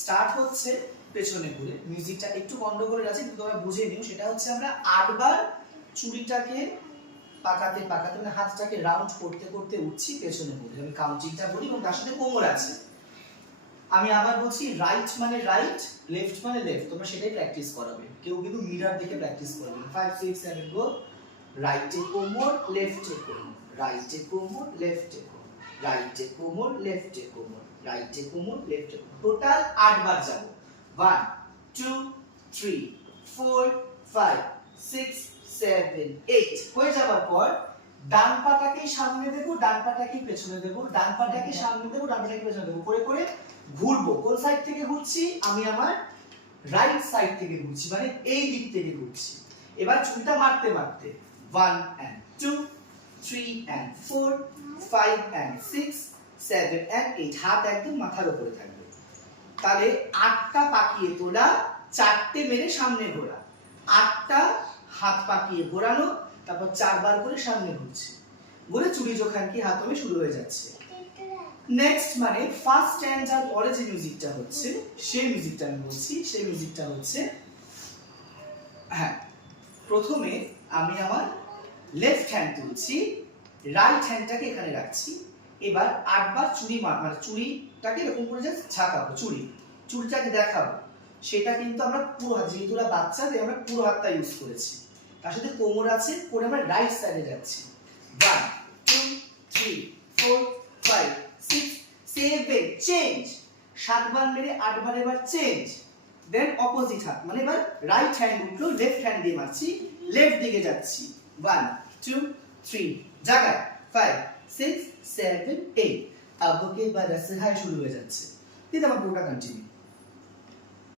Start হচ্ছে পেছনে ঘুরে, মিউজিকটা একটু গন্ডগোল আছে কিন্তু তোমরা বুঝে নিও। সেটা হচ্ছে আমরা 8 বার চুড়িটাকে পাকাতে পাকাতে মানে হাতটাকে রাউন্ড করতে করতে উঠছি পেছনে ঘুরে। আমি কাউন্টিংটা বলি এবং তার সাথে কোমর আছে। আমি আবার বলছি রাইট মানে রাইট, লেফট মানে লেফট, তোমরা সেটাই প্র্যাকটিস করাবে। কেউ কিন্তু মিরর দেখে প্র্যাকটিস করবে। 5 6 7 গো। রাইটে কোমর, লেফটে কোমর, রাইটে কোমর, লেফটে কোমর, রাইটে কোমর, লেফটে কোমর, রাইটে কোমর, লেফটে কোমর। টোটাল 8 বার যাব। 1 2 3 4 5 6 7 8 হয়ে যাবার পর ডান পাটাকে সামনে দেব, ডান পাটাকে পেছনে দেব, ডান পাটাকে সামনে দেব, ডান পাটাকে পেছনে দেব, করে করে ঘুরবো। কোন সাইড থেকে ঘুরছি? আমি আমার রাইট সাইড থেকে ঘুরছি, মানে এই দিক থেকে ঘুরছি। এবার চুলটা মারতে মারতে 1 and 2 3 and 4 5 and 6 7 and 8 হাত একদম মাথার উপরে থাকবে। তাহলে 8টা পাকিয়ে তোলা, 4টে মেরে সামনে ঘোরা, 8টা হাত পাকিয়ে ঘোরানো, তারপর 4 বার করে সামনে ঘুরছি, ঘুরে চুড়ি জোখানকি হাত হবে শুরু হয়ে যাচ্ছে। নেক্সট মানে ফার্স্ট স্ট্যান্ডার পরে যে মিউজিকটা হচ্ছে সেই মিউজিকটা আমি বলছি। সেই মিউজিকটা হচ্ছে, হ্যাঁ, প্রথমে আমি আমার লেফট হ্যান্ড তুলছি, রাইট হ্যান্ডটাকে এখানে রাখছি। এবার 8 বার চুড়ি মানে চুড়িটাকে এরকম করে জাস্ট ঝাঁকাবো, চুড়িটাকে দেখাবো। সেটা কিন্তু আমরা পুরো হাত, যেহেতু ওরা বাচ্চা তাই আমরা পুরো হাতটা ইউজ করেছি। তার সাথে কোমর আছে, করে আমরা রাইট সাইডে যাচ্ছি। 1 2 3 4 5 6 7 চেঞ্জ। 7 বার মেরে 8 বার এবার চেঞ্জ। দেন অপোজিট হাত, মানে এবার রাইট হ্যান্ড উঠলো, লেফট হ্যান্ড দিয়ে মারছি, লেফট দিকে যাচ্ছি। 1 2 3 জায়গায় 5 6 7 8 अब के बाद से हाई शुरू हो जाচ্ছে। দিতে আমার পুরোটা কন্টিনিউ।